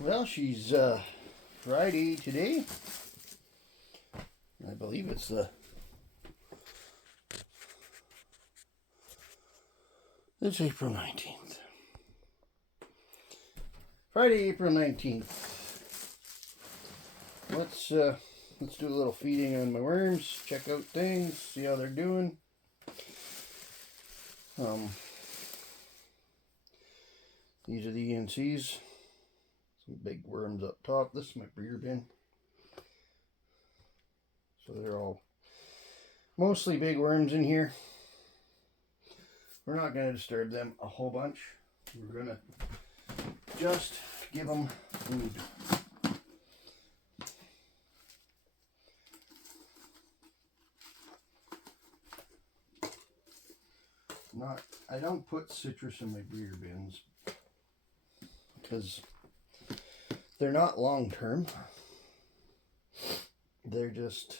Well, she's Friday today. I believe it's April 19th. Friday, April 19th. Let's do a little feeding on my worms, check out things, see how they're doing. These are the ENCs. Some big worms up top. This is my breeder bin. So they're all mostly big worms in here. We're not going to disturb them a whole bunch. We're going to just give them food. I don't put citrus in my breeder bins because they're not long term. They're just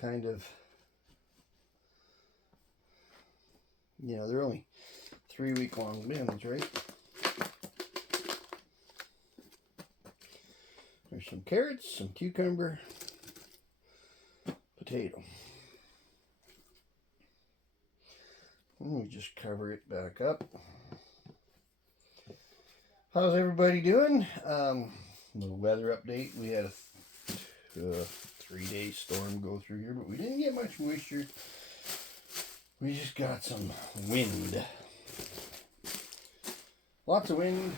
kind of, they're only 3-week long bins, right? There's some carrots, some cucumber, potato. And we just cover it back up. How's everybody doing? Little weather update. We had a 3-day storm go through here, but we didn't get much moisture. We just got some wind. Lots of wind.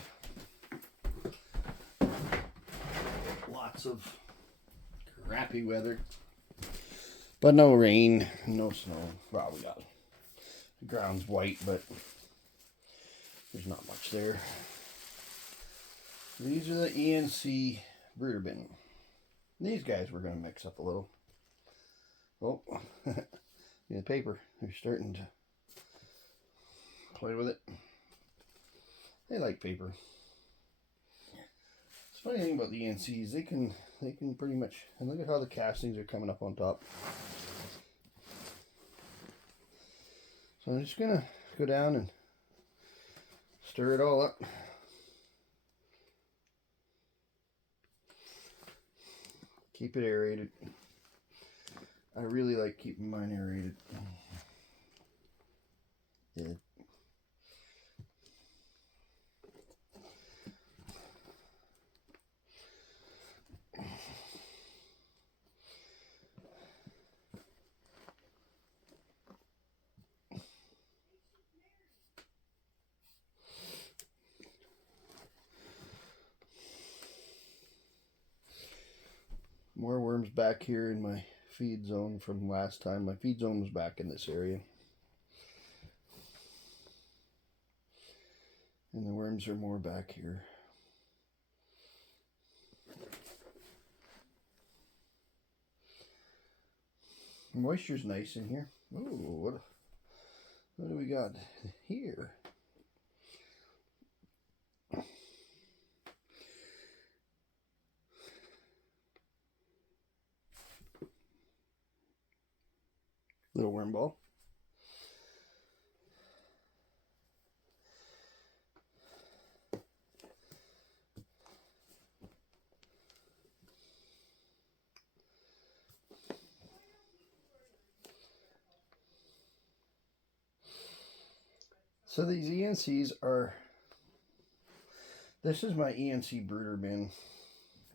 Lots of crappy weather. But no rain, no snow. Well, we got the ground's white, but there's not much there. These are the ENC brooder bin. These guys we're going to mix up a little. Oh, the paper. They're starting to play with it. They like paper. The funny thing about the ENCs, they can pretty much, and look at how the castings are coming up on top. So I'm just going to go down and stir it all up. Keep it aerated. I really like keeping mine aerated. Yeah. More worms back here in my feed zone from last time. My feed zone was back in this area. And the worms are more back here. The moisture's nice in here. Ooh, what do we got here? Little worm ball. So these ENCs are, this is my ENC brooder bin.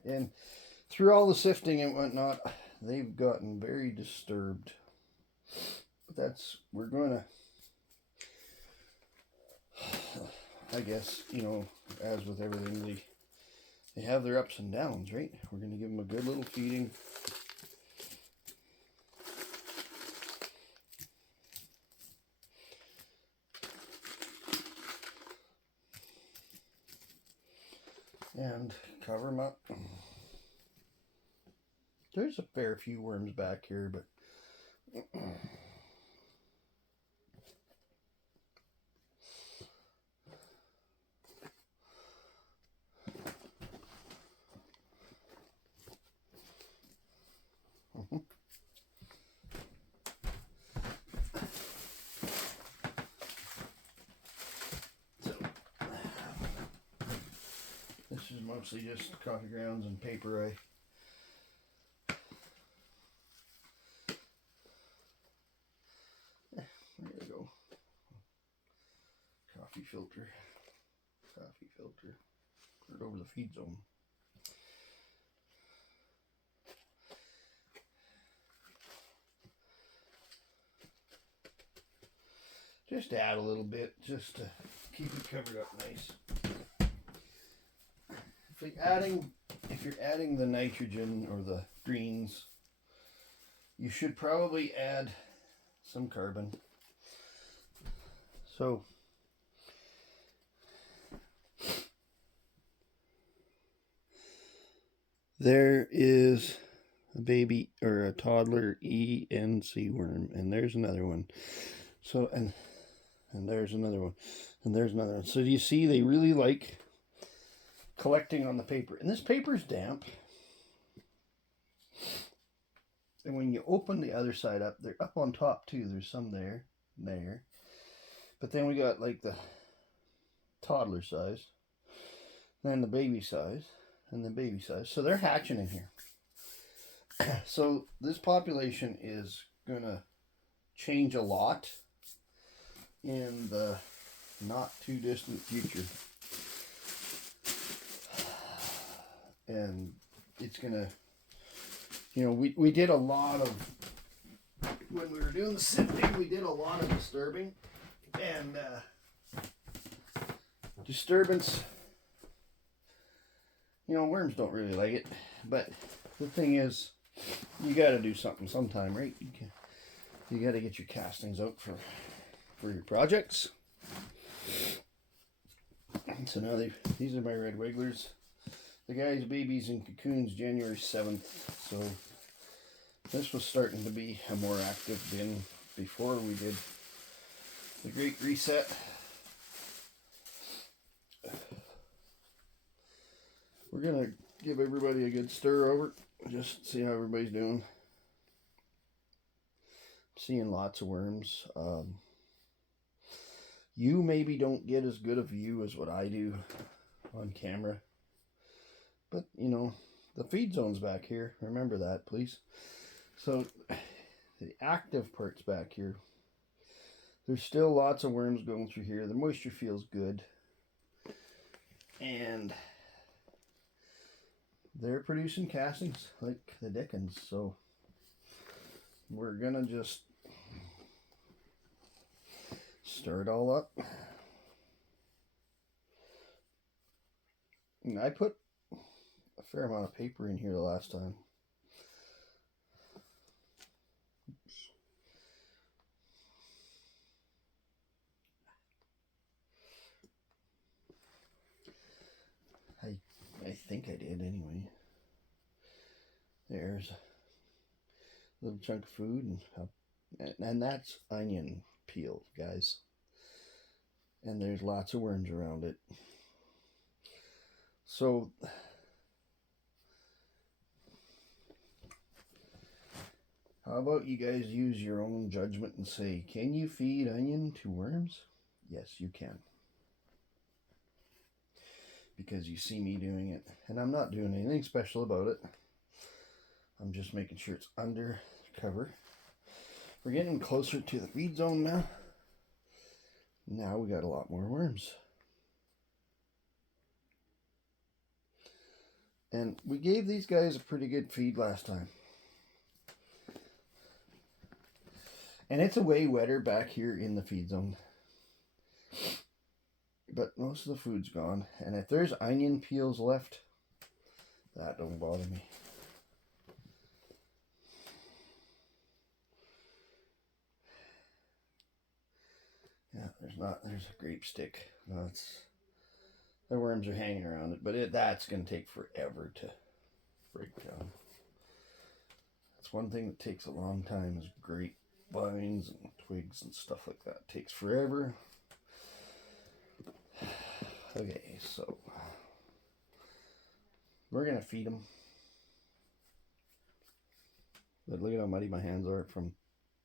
And through all the sifting and whatnot, they've gotten very disturbed. But we're going to, I guess, as with everything, they have their ups and downs, right? We're going to give them a good little feeding. And cover them up. There's a fair few worms back here, but mostly just coffee grounds and paper. There we go. Coffee filter. Put it over the feed zone. Just add a little bit, just to keep it covered up nice. If you're adding the nitrogen or the greens, you should probably add some carbon. So there is a baby or a toddler ENC worm, and there's another one. So and there's another one, and there's another one. So do you see they really like collecting on the paper, and this paper's damp. And when you open the other side up, they're up on top too. There's some there. But then we got like the toddler size, then the baby size, and the baby size. So they're hatching in here. So this population is gonna change a lot in the not too distant future. And it's gonna, you know, we did a lot of, when we were doing the sifting, we did a lot of disturbing, and disturbance, you know, worms don't really like it, but the thing is, you got to do something sometime, right? You got to get your castings out for your projects. So now these are my red wigglers. The guy's babies in cocoons January 7th, so this was starting to be a more active bin before we did the Great Reset. We're going to give everybody a good stir over, just see how everybody's doing. Seeing lots of worms. You maybe don't get as good a view as what I do on camera. But, you know, the feed zone's back here. Remember that, please. So, the active part's back here. There's still lots of worms going through here. The moisture feels good. And they're producing castings like the dickens. So, we're going to just stir it all up. And I put a fair amount of paper in here the last time. Oops. I think I did anyway. There's a little chunk of food, and that's onion peel, guys. And there's lots of worms around it. So how about you guys use your own judgment and say, can you feed onion to worms? Yes, you can. Because you see me doing it. And I'm not doing anything special about it. I'm just making sure it's under cover. We're getting closer to the feed zone now. Now we got a lot more worms. And we gave these guys a pretty good feed last time. And it's a way wetter back here in the feed zone. But most of the food's gone. And if there's onion peels left, that don't bother me. Yeah, there's a grape stick. The worms are hanging around it, but that's going to take forever to break down. That's one thing that takes a long time is grapevines and twigs and stuff like that. It takes forever. Okay, so we're going to feed them. But look at how muddy my hands are from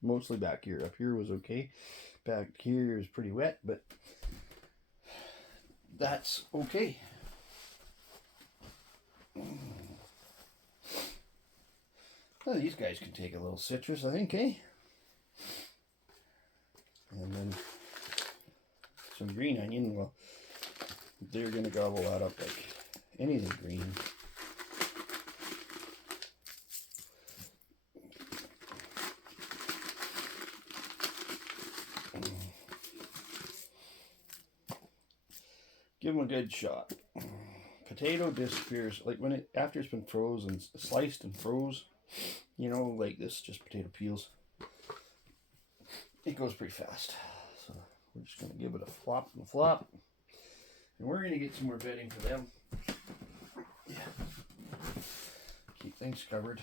mostly back here. Up here was okay. Back here is pretty wet, but that's okay. Well, these guys can take a little citrus, I think, eh? And then some green onion. Well, they're going to gobble that up like anything green. Give them a good shot. Potato disappears like when it after it's been frozen, sliced and froze. You know, like this, just potato peels. It goes pretty fast. So we're just gonna give it a flop and flop, and we're gonna get some more bedding for them. Yeah. Keep things covered.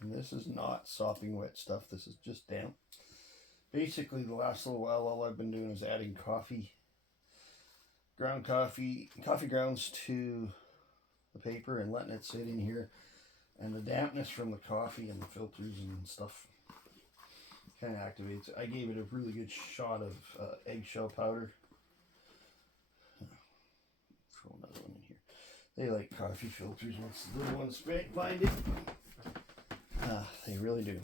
And this is not sopping wet stuff. This is just damp. Basically, the last little while, all I've been doing is adding ground coffee grounds to the paper and letting it sit in here. And the dampness from the coffee and the filters and stuff kind of activates it. I gave it a really good shot of eggshell powder. Throw another one in here. They like coffee filters once the little ones find it. They really do.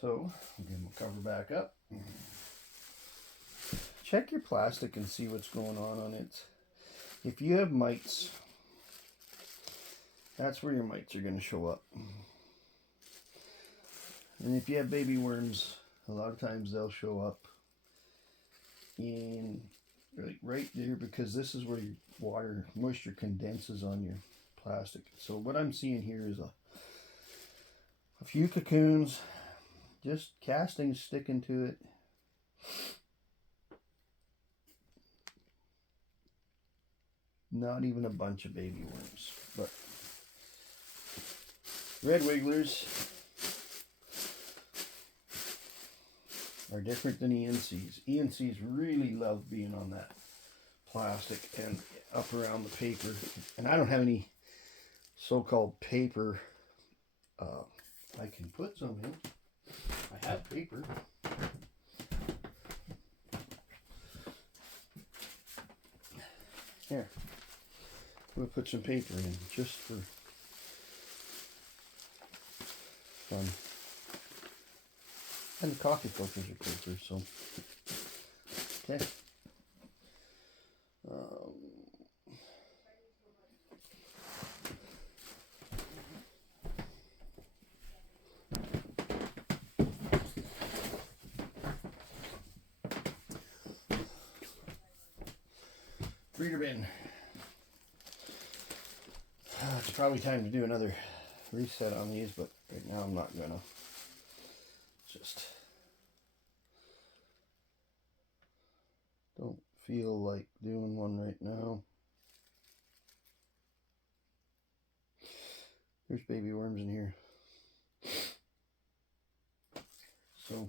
So, again, we'll cover back up. Check your plastic and see what's going on it. If you have mites, that's where your mites are going to show up. And if you have baby worms, a lot of times they'll show up in like right there, because this is where your water moisture condenses on your plastic. So what I'm seeing here is a few cocoons, just castings sticking to it. Not even a bunch of baby worms, but red wigglers are different than ENCs. ENCs really love being on that plastic and up around the paper. And I don't have any so-called paper. I can put some in. I have paper. Here. We'll put some paper in just for fun. And the coffee filters are paper, so. Okay. Breeder bin. It's probably time to do another reset on these, but right now I'm not gonna. Just don't feel like doing one right now. There's baby worms in here. So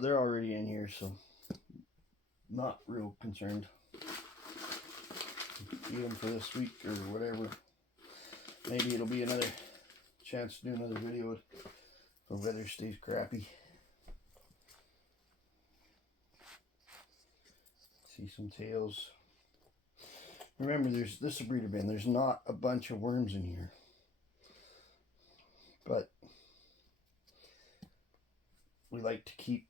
they're already in here, so not real concerned. Eat them for this week or whatever. Maybe it'll be another chance to do another video if the weather stays crappy. See some tails. Remember, this is a breeder bin. There's not a bunch of worms in here, but we like to keep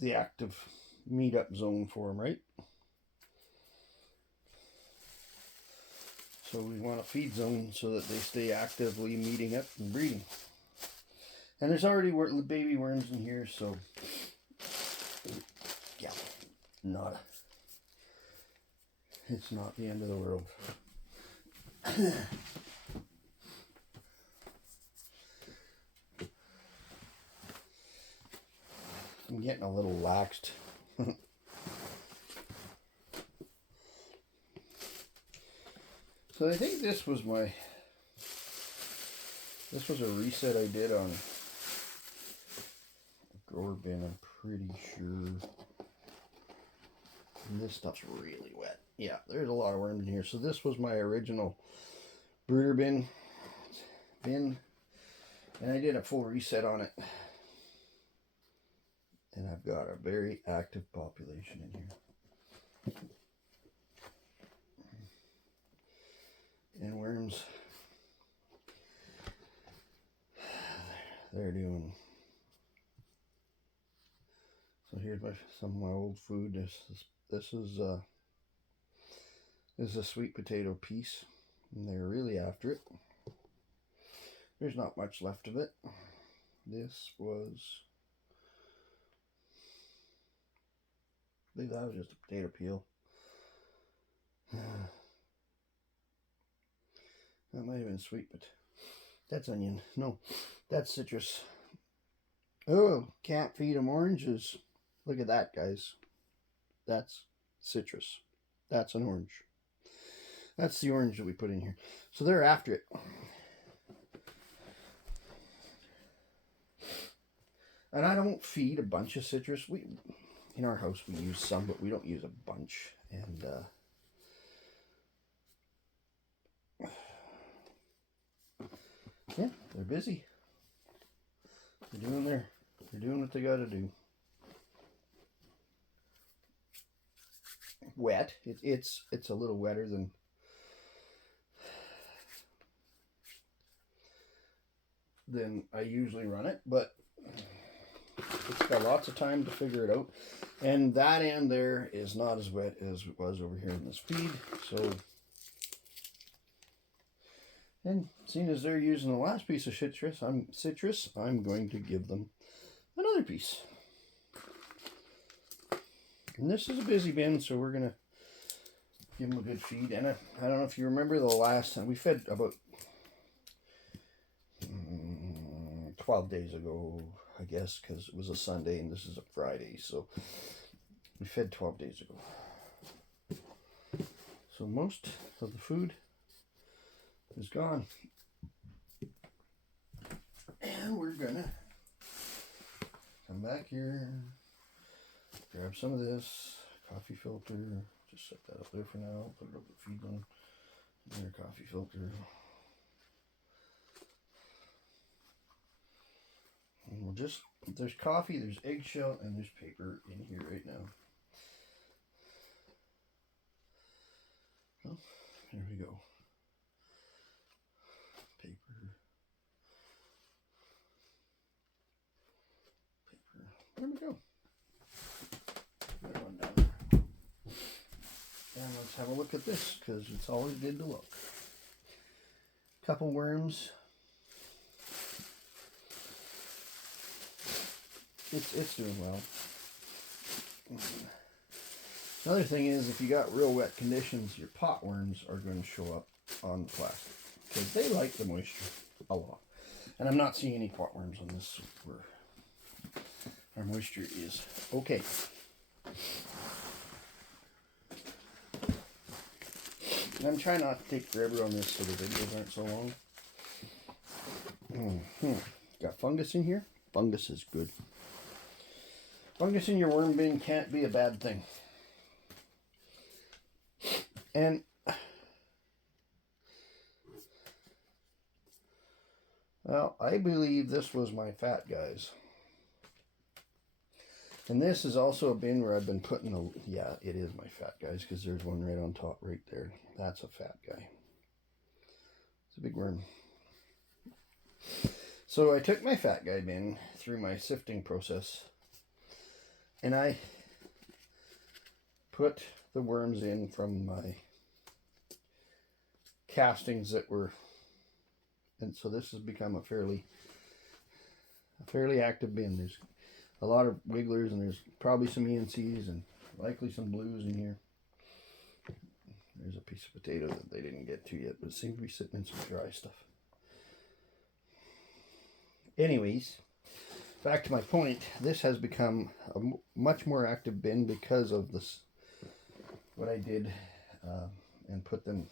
the active meet-up zone for them, right? So we want a feed zone so that they stay actively meeting up and breeding. And there's already baby worms in here, so yeah, it's not the end of the world. I'm getting a little laxed. So I think this was a reset I did on a grower bin, I'm pretty sure. And this stuff's really wet. Yeah, there's a lot of worms in here. So this was my original brooder bin, and I did a full reset on it. And I've got a very active population in here. And worms, they're doing. So here's some of my old food. This is a sweet potato piece, and they're really after it. There's not much left of it. This was, I believe that was just a potato peel. That might have been sweet, but that's onion. No, that's citrus. Oh, can't feed them oranges. Look at that, guys. That's citrus. That's an orange. That's the orange that we put in here. So they're after it. And I don't feed a bunch of citrus. We, in our house, we use some, but we don't use a bunch. And yeah, they're busy. They're doing what they got to do. Wet. It's a little wetter than I usually run it, but it's got lots of time to figure it out. And that end there is not as wet as it was over here in this feed. So, and seeing as they're using the last piece of citrus, I'm going to give them another piece. And this is a busy bin, so we're going to give them a good feed. And I don't know if you remember the last time, we fed about 12 days ago, I guess, because it was a Sunday and this is a Friday. So we fed 12 days ago. So most of the food is gone. And we're going to come back here, grab some of this coffee filter, just set that up there for now, put it up the feed one, their coffee filter. And we'll just, there's coffee, there's eggshell, and there's paper in here right now. Oh, there we go. Paper. There we go. Put one down there. And let's have a look at this, because it's always good to look. Couple worms. It's doing well. Another thing is, if you got real wet conditions, your pot worms are going to show up on the plastic, because they like the moisture a lot. And I'm not seeing any pot worms on this. Our moisture is okay. And I'm trying not to take forever on this so the videos aren't so long. Got fungus in here. Fungus is good. Fungus in your worm bin can't be a bad thing. And well, I believe this was my fat guys. And this is also a bin where I've been putting yeah, it is my fat guys, because there's one right on top right there. That's a fat guy. It's a big worm. So I took my fat guy bin through my sifting process, and I put the worms in from my castings that were, and so this has become a fairly active bin. There's a lot of wigglers, and there's probably some ENCs and likely some blues in here. There's a piece of potato that they didn't get to yet, but it seems to be sitting in some dry stuff. Anyways, back to my point, this has become a much more active bin because of this, what I did, and put them,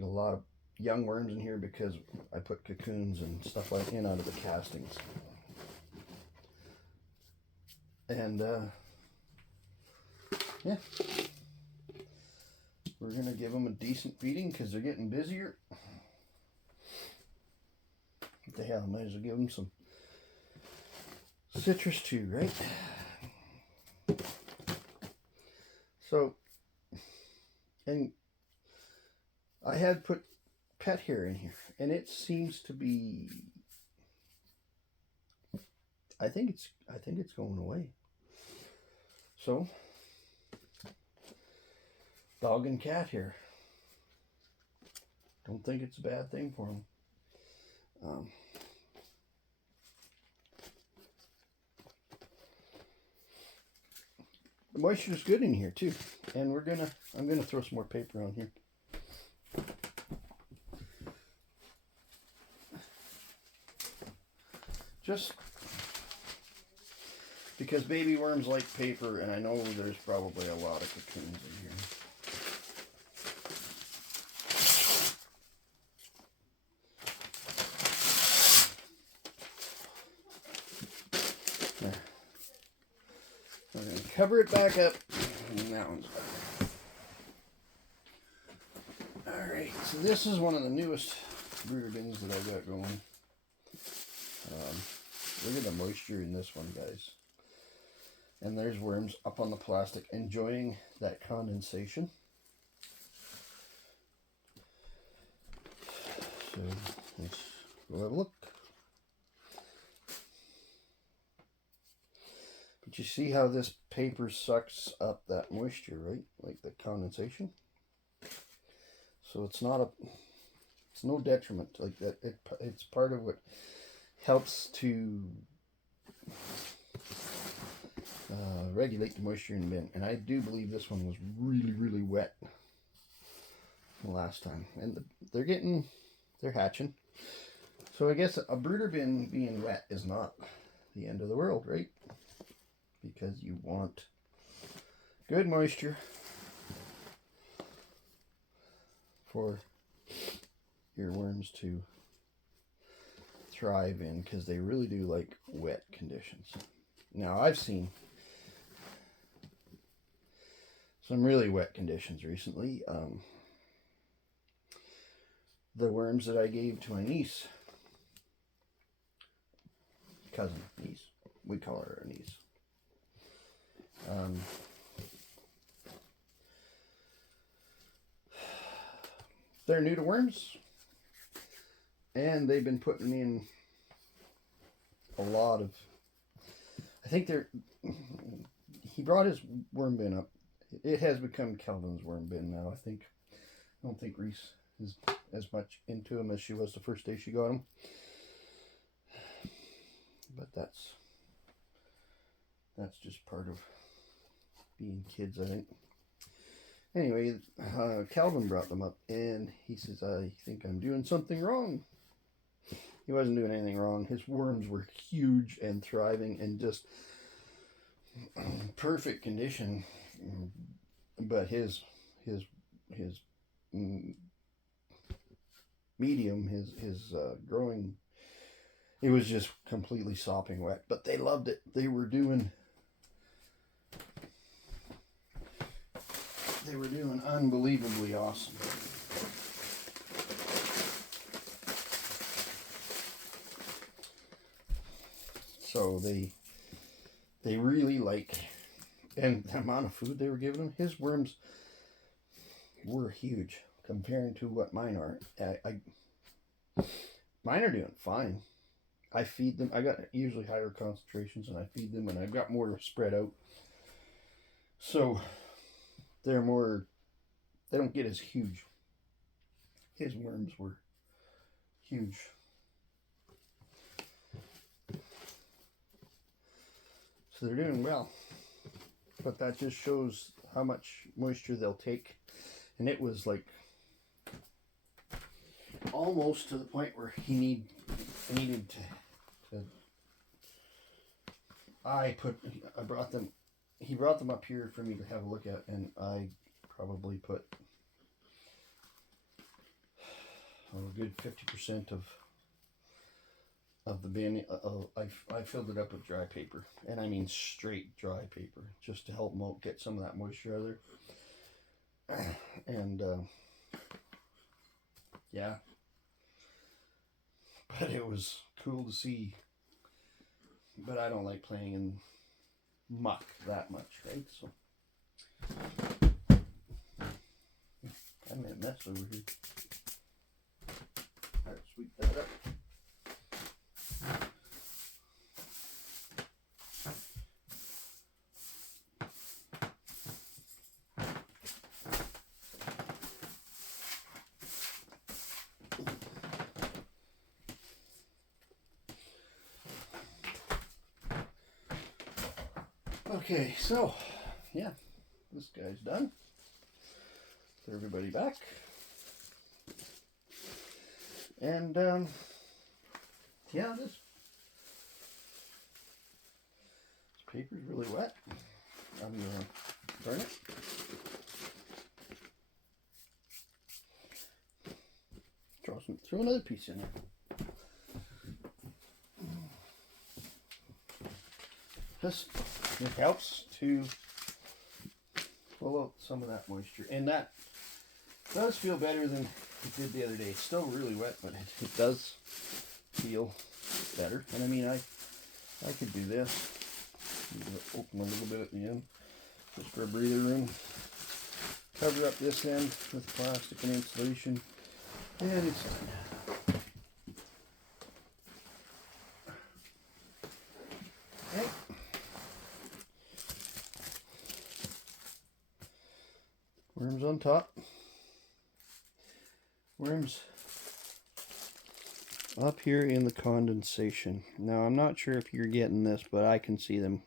a lot of young worms in here because I put cocoons and stuff like in out of the castings. And yeah, we're gonna give them a decent feeding because they're getting busier. What the hell, I might as well give them citrus too, right? So, and I had put pet hair in here, and it seems to be. I think it's going away. So, dog and cat hair. Don't think it's a bad thing for them. The moisture is good in here too, and I'm gonna throw some more paper on here. Just because baby worms like paper, and I know there's probably a lot of cocoons in here. There. I'm going to cover it back up, and that one's done. Alright, so this is one of the newest brooder bins that I've got going. Look at the moisture in this one, guys. And there's worms up on the plastic enjoying that condensation. So let's go have a look. But you see how this paper sucks up that moisture, right? Like the condensation. So it's no detriment like that. It's part of what helps to regulate the moisture in the bin. And I do believe this one was really, really wet the last time. And they're hatching. So I guess a brooder bin being wet is not the end of the world, right? Because you want good moisture for your worms to thrive in, because they really do like wet conditions. Now I've seen some really wet conditions recently. The worms that I gave to my niece, niece, we call her our niece. They're new to worms, and they've been putting in a lot of, I think he brought his worm bin up. It has become Calvin's worm bin now, I don't think Reese is as much into him as she was the first day she got him. But that's just part of being kids, I think. Anyway, Calvin brought them up, and he says, I think I'm doing something wrong. He wasn't doing anything wrong. His worms were huge and thriving and just perfect condition. But his medium, his growing, it was just completely sopping wet. But they loved it. They were doing unbelievably awesome. So they really like, and the amount of food they were giving him, his worms were huge comparing to what mine are. Mine are doing fine. I feed them. I got usually higher concentrations, and I feed them, and I've got more spread out. So they're more, they don't get as huge. His worms were huge. So they're doing well. But that just shows how much moisture they'll take. And it was like almost to the point where he needed to he brought them up here for me to have a look at, and I probably put a good 50% of the bin. I filled it up with dry paper, and I mean straight dry paper, just to help get some of that moisture out of there. And yeah, but it was cool to see but I don't like playing in muck that much, right? So I made a mess over here. All right, sweep that up. Okay, so yeah, this guy's done. Put everybody back. And yeah, this paper's really wet. I'm gonna burn it. Throw another piece in there. It helps to pull out some of that moisture, and that does feel better than it did the other day. It's still really wet, but it does feel better. And I mean, I could do this. Open a little bit at the end, just for a breather room. Cover up this end with plastic and insulation, and it's done. Okay. Worms on top. Worms up here in the condensation. Now, I'm not sure if you're getting this, but I can see them.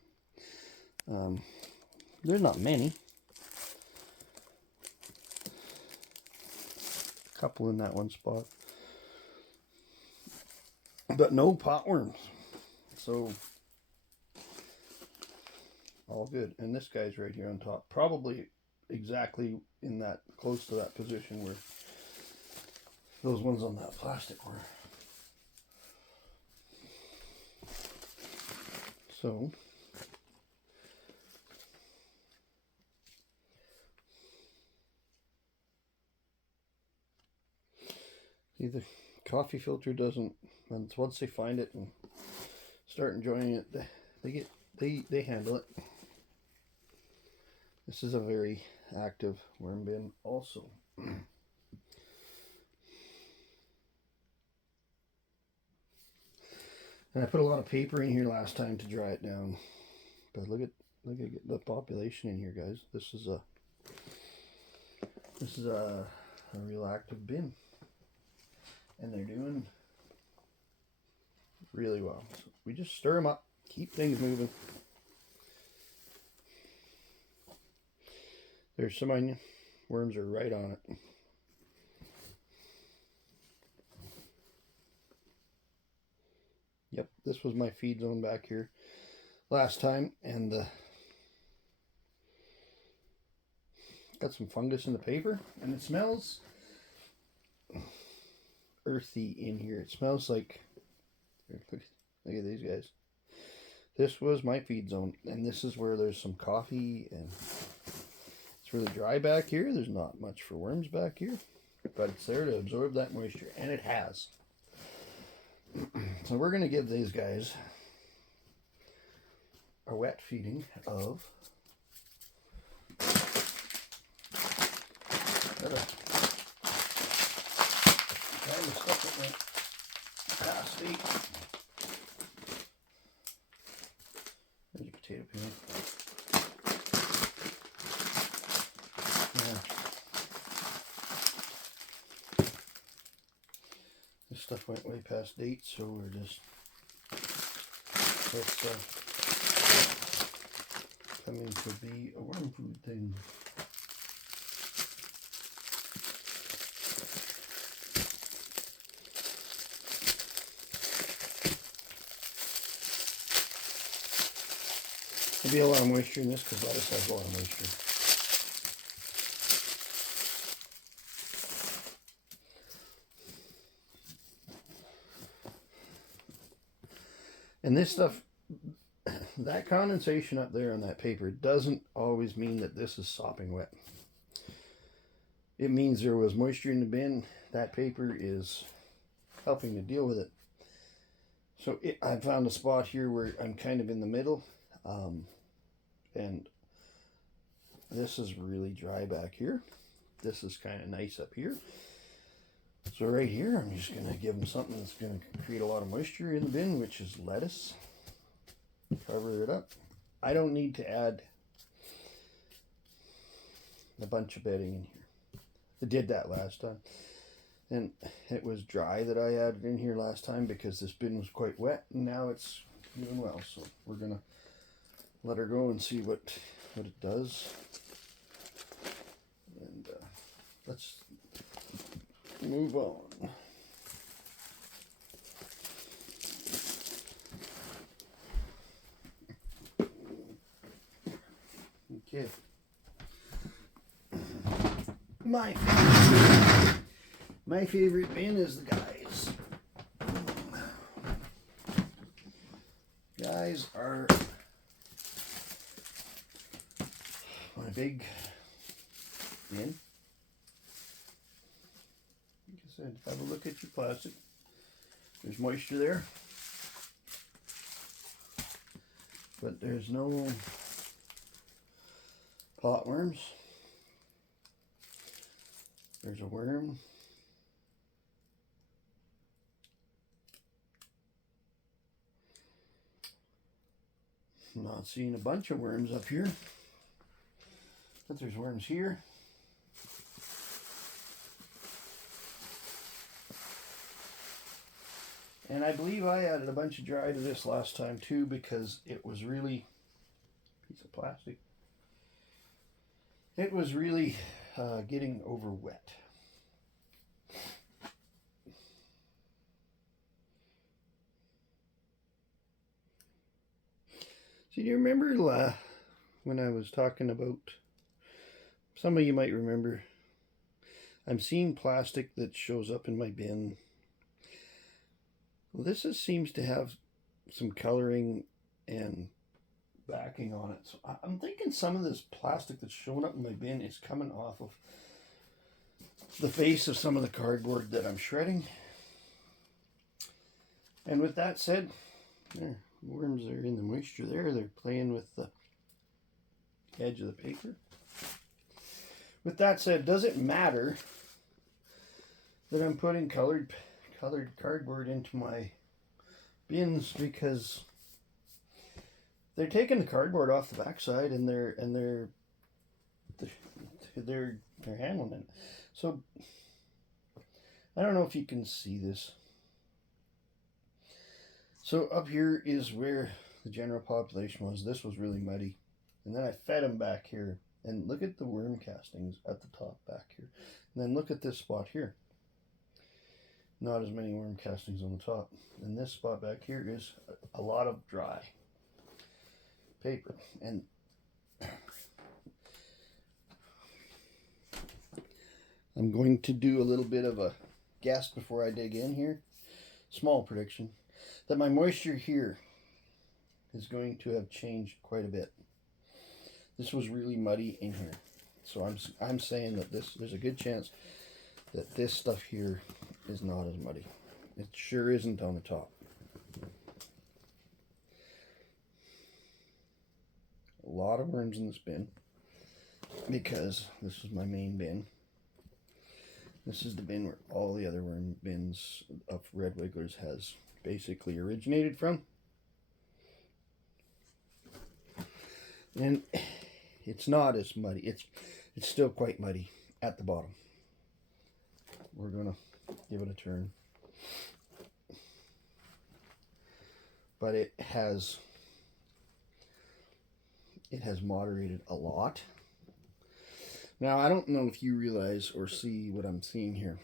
There's not many. A couple in that one spot. But no potworms. So, all good. And this guy's right here on top. Probably exactly in that, close to that position where those ones on that plastic were. So, see, the coffee filter doesn't, and once they find it and start enjoying it, they handle it. This is a very active worm bin also. And I put a lot of paper in here last time to dry it down. But look at the population in here, guys. This is a real active bin. And they're doing really well. So we just stir them up, keep things moving. There's some onion. Worms are right on it. Yep, this was my feed zone back here last time, and got some fungus in the paper, and it smells earthy in here. It smells like, look at these guys. This was my feed zone, and this is where there's some coffee, and it's really dry back here. There's not much for worms back here, but it's there to absorb that moisture, and it has. So we're going to give these guys a wet feeding of kind of stuff that went past 8. There's your potato peel. Yeah. This stuff went way past date, so we're just, it's coming to be a worm food thing. There'll be a lot of moisture in this because lettuce has a lot of moisture. And this stuff, that condensation up there on that paper doesn't always mean that this is sopping wet. It means there was moisture in the bin. That paper is helping to deal with it. So I found a spot here where I'm kind of in the middle, and this is really dry back here. This is kind of nice up here. So right here, I'm just going to give them something that's going to create a lot of moisture in the bin, which is lettuce. Cover it up. I don't need to add a bunch of bedding in here. I did that last time. And it was dry that I added in here last time because this bin was quite wet, and now it's doing well. So we're going to let her go and see what it does. And let's move on. Okay. My favorite bin is the guys. Guys are my big bin. Like I said, have a look at your plastic. There's moisture there, but there's no pot worms. There's a worm. I'm not seeing a bunch of worms up here, but there's worms here. And I believe I added a bunch of dry to this last time too because it was really, piece of plastic, it was really getting over wet. So do you remember when I was talking about, some of you might remember, I'm seeing plastic that shows up in my bin. Well, this seems to have some coloring and backing on it. So I'm thinking some of this plastic that's showing up in my bin is coming off of the face of some of the cardboard that I'm shredding. And with that said, there, worms are in the moisture there. They're playing with the edge of the paper. With that said, does it matter that I'm putting colored cardboard into my bins, because they're taking the cardboard off the backside and they're handling it. So I don't know if you can see this. So up here is where the general population was. This was really muddy, and then I fed them back here, and look at the worm castings at the top back here, and then look at this spot here. Not as many worm castings on the top. And this spot back here is a lot of dry paper. And I'm going to do a little bit of a guess before I dig in here. Small prediction that my moisture here is going to have changed quite a bit. This was really muddy in here. So I'm saying that there's a good chance that this stuff here is not as muddy. It sure isn't on the top. A lot of worms in this bin because this is my main bin. This is the bin where all the other worm bins of red wigglers has basically originated from. And it's not as muddy. It's still quite muddy at the bottom. We're gonna give it a turn. But it has moderated a lot. Now, I don't know if you realize or see what I'm seeing here.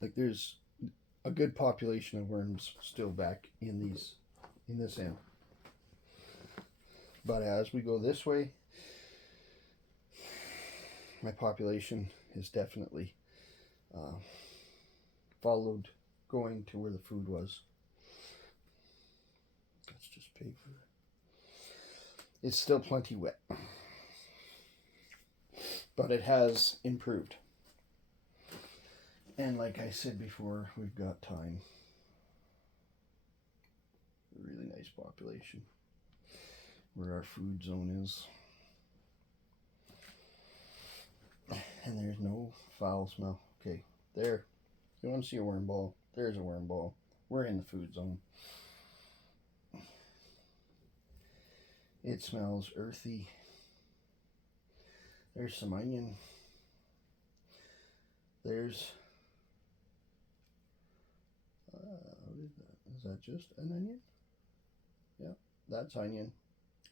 Like, there's a good population of worms still back in this end. But as we go this way, my population is definitely followed going to where the food was. That's just paper. It's still plenty wet, but it has improved. And like I said before, we've got time. nice population where our food zone is. And there's no foul smell. Okay, there. You want to see a worm ball? There's a worm ball. We're in the food zone. It smells earthy. There's some onion. There's what is that? Is that just an onion? Yeah, that's onion.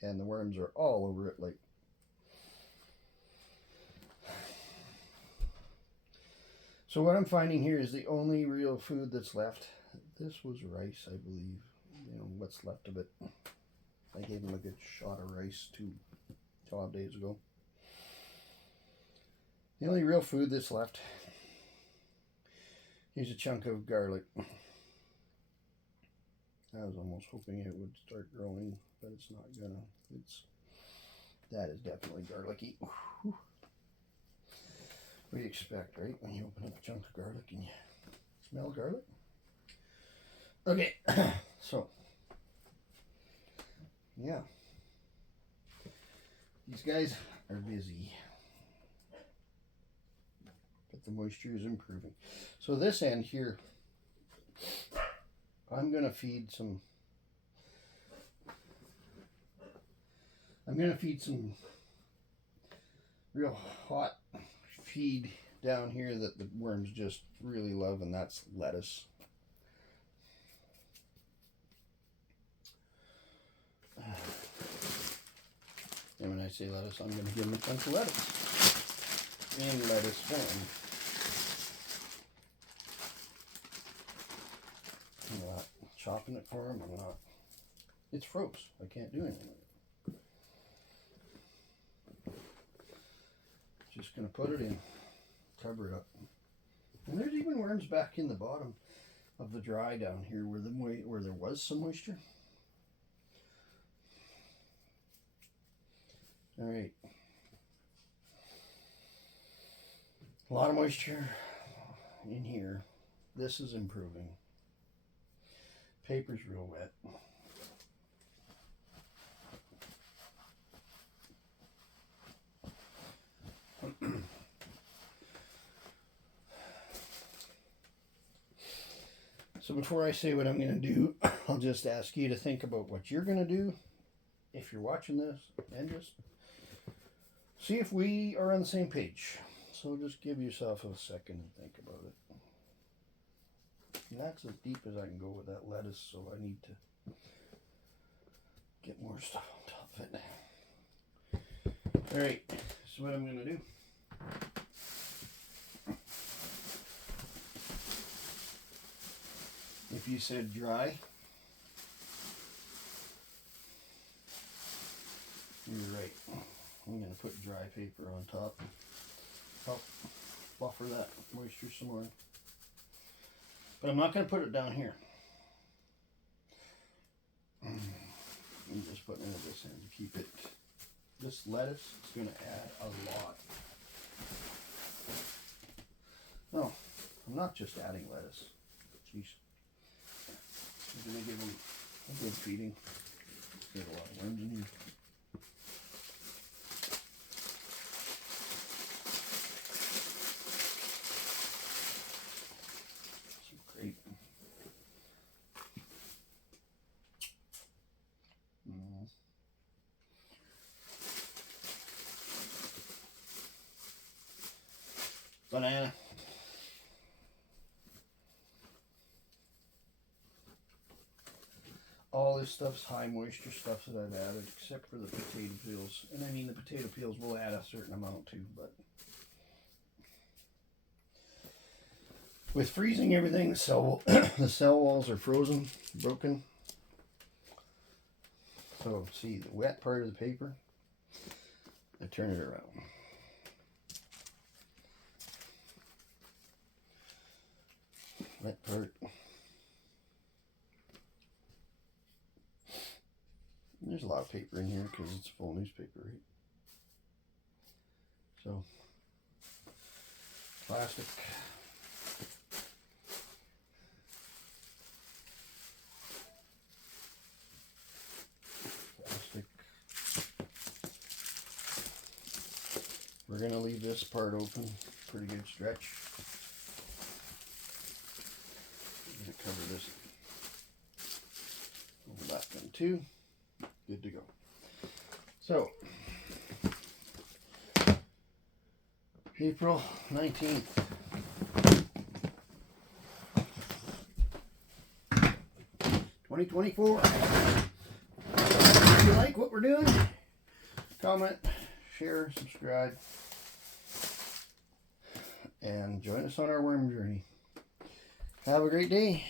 And the worms are all over it. Like, so what I'm finding here is the only real food that's left. This was rice, I believe. You know, what's left of it. I gave him a good shot of rice 12 days ago. The only real food that's left. Here's a chunk of garlic. I was almost hoping it would start growing, but it's not gonna. That is definitely garlicky. Whew. What do you expect, right? When you open up a chunk of garlic and you smell garlic? Okay, so, yeah. These guys are busy. But the moisture is improving. So this end here, I'm going to feed some real hot feed down here that the worms just really love, and that's lettuce. And when I say lettuce, I'm going to give them a chunk of lettuce in lettuce form. I'm not chopping it for them. I'm not. It's froze. I can't do anything with it. Just going to put it in, cover it up. And there's even worms back in the bottom of the dry down here where there was some moisture. All right. A lot of moisture in here. This is improving. Paper's real wet. So before I say what I'm going to do, I'll just ask you to think about what you're going to do if you're watching this, and just see if we are on the same page. So just give yourself a second and think about it. And that's as deep as I can go with that lettuce, so I need to get more stuff on top of it. Alright, so what I'm going to do. If you said dry, you're right. I'm going to put dry paper on top. Help buffer that moisture some more. But I'm not going to put it down here. I'm just putting it at this end to keep it. This lettuce is going to add a lot. No, I'm not just adding lettuce. Jeez. I'm going to give them a good feeding. There's a lot of worms in here. Some grape. Banana. All this stuff's high moisture stuff that I've added, except for the potato peels. And I mean, the potato peels will add a certain amount too, but with freezing everything, the cell walls are frozen, broken. So see the wet part of the paper, I turn it around. Wet part. There's a lot of paper in here because it's full newspaper, right? So, plastic. we're going to leave this part open. Pretty good stretch. I'm going to cover this over that one too. Good to go. So, April 19th. $2024. If you like what we're doing, comment, share, subscribe, and join us on our worm journey. Have a great day.